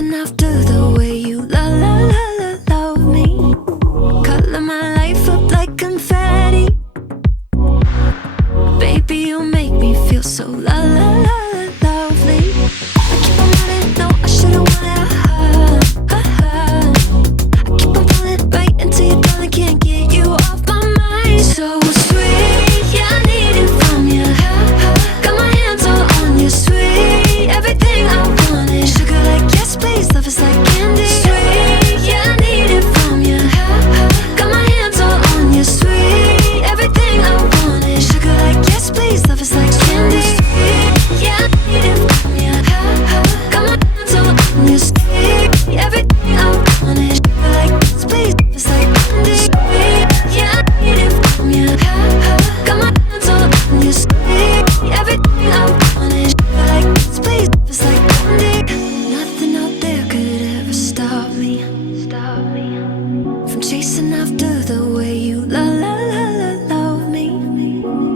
chasing after the way you love me. Color my life up like confetti. Baby, you make me feel so lovely. I keep on running, no, I should've wanted I keep on falling right into your thought, I can't get you off my mind. So sweet, yeah, I need it from you. Got my hands all on you, sweet. Everything I want is sugar like yes, please. Love is like candy. Sweet, yeah, I need it from you. Got my hands all on you, sweet. Everything I want is sugar like yes, please. Love is like candy. Sweet, yeah, I need it from you. Got my hands all on you, sweet. Everything I want is sugar like yes, please. Love is like candy. Sweet, yeah, I need it from you. Got my hands all on you, sweet. Everything I want is sugar like yes, please. Love is like candy. Nothing out there could ever stop me from chasing after the way you love me.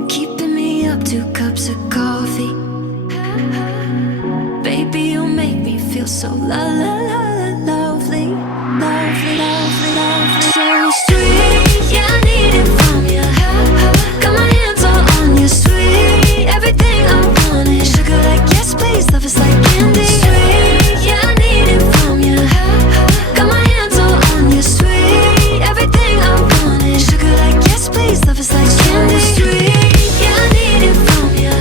Keeping me up 2 cups of coffee. Baby, you make me feel so lovely. So sweet, yeah, I need it from you. Got my hands all on you, sweet. Everything I want is sugar like yes, please. Love is like candy. Sweet, yeah, I need it from you. Got my hands all on you, sweet. Everything I want is sugar like yes, please. Love is like candy. Sweet, yeah, I need it from you.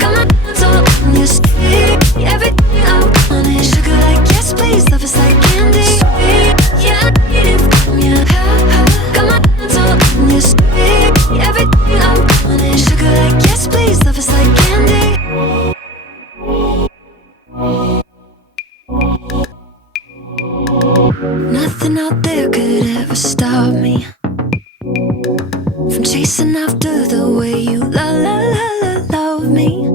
Got my hands all on you, sweet. Everything I want is sugar like yes, please. Love is like candy. Sweet, yeah, I need it from you. Got my hands all on you, sweet. Everything I want is sugar like yes, please. Love is like candy. Nothing out there could ever stop me from chasing after the way you love me.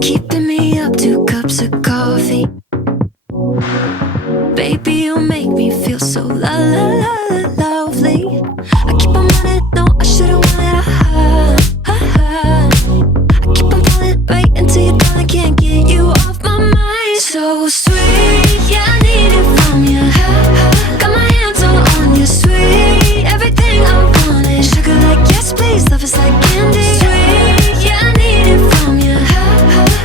Keeping me up 2 cups of coffee. Baby, you make me feel so lovely. I keep on running, no, I should've wanted I keep on falling right into your thought, I can't get you off my mind. So sweet, yeah, I need it from you. Got my hands all on you, sweet. Everything I want is sugar like yes, please. Love is like candy. Sweet, yeah, I need it from you.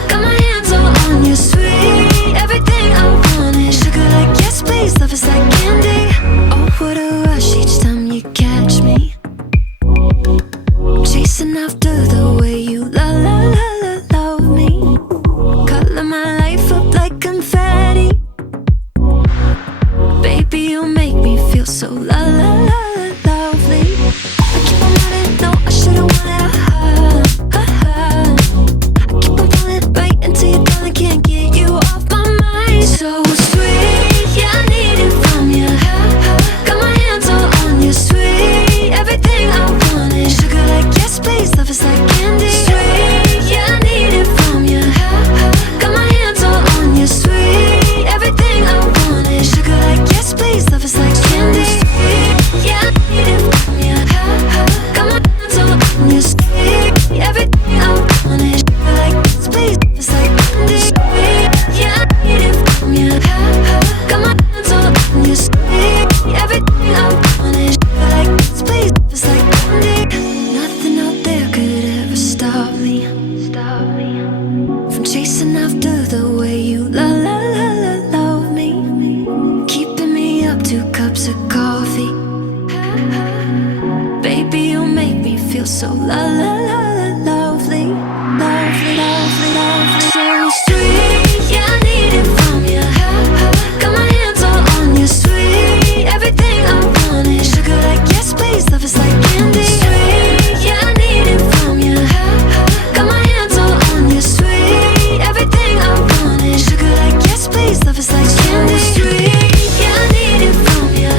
Got my hands all on you, sweet. Everything I want is sugar like yes, please. Love is like candy. Oh, what a rush each time you catch me chasing after the way you love me. Color my life up like confetti. Baby, you make me feel so lovely. I keep on running, no, I should've wanted I keep on falling right into your thought, I can't get you off my mind. So sweet, yeah, I need it from you. Got my hands all on you, sweet. Everything I want is sugar like yes, please. Love is like candy. Sweet, yeah, I need it from you. Got my hands all on you, sweet. Everything I want is sugar like yes, please. Love is like candy. Sweet, yeah, I need it from you. Got my hands all on you, sweet. Everything I want is sugar like yes, please. Love is like candy. Sweet, yeah, I need it from you. Got my hands all on you, sweet. Everything I want is sugar like yes, please. Love is like candy. Nothing out there could ever stop me from chasing after the way you love me. Keeping me up 2 cups of coffee. Baby, you make me feel so lovely. So sweet, yeah, I need it from you. Got my hands all on you, sweet. Everything I want is sugar like yes, please. Love is like candy. Sweet, yeah, I need it from you. Got my hands all on you, sweet. Everything I want is sugar like yes, please. Love is like candy. Sweet, yeah, I need it from you.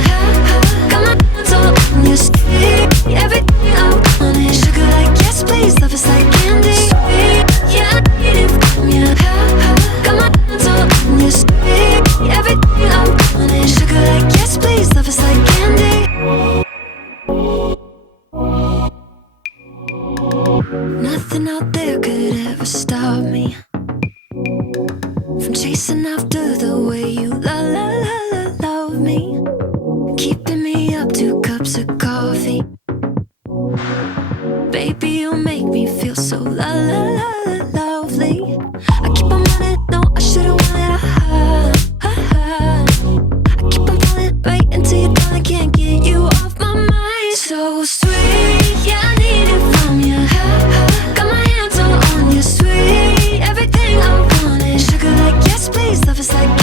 Got my hands all on you, sweet. Everything I want is sugar like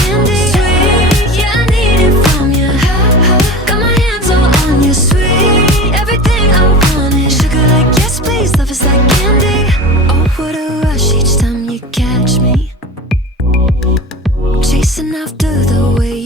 candy. Sweet, yeah, I need it from you. Got my hands all on you, sweet. Everything I wanted. Sugar like yes, please. Love is like candy. Oh, what a rush each time you catch me. Chasing after the way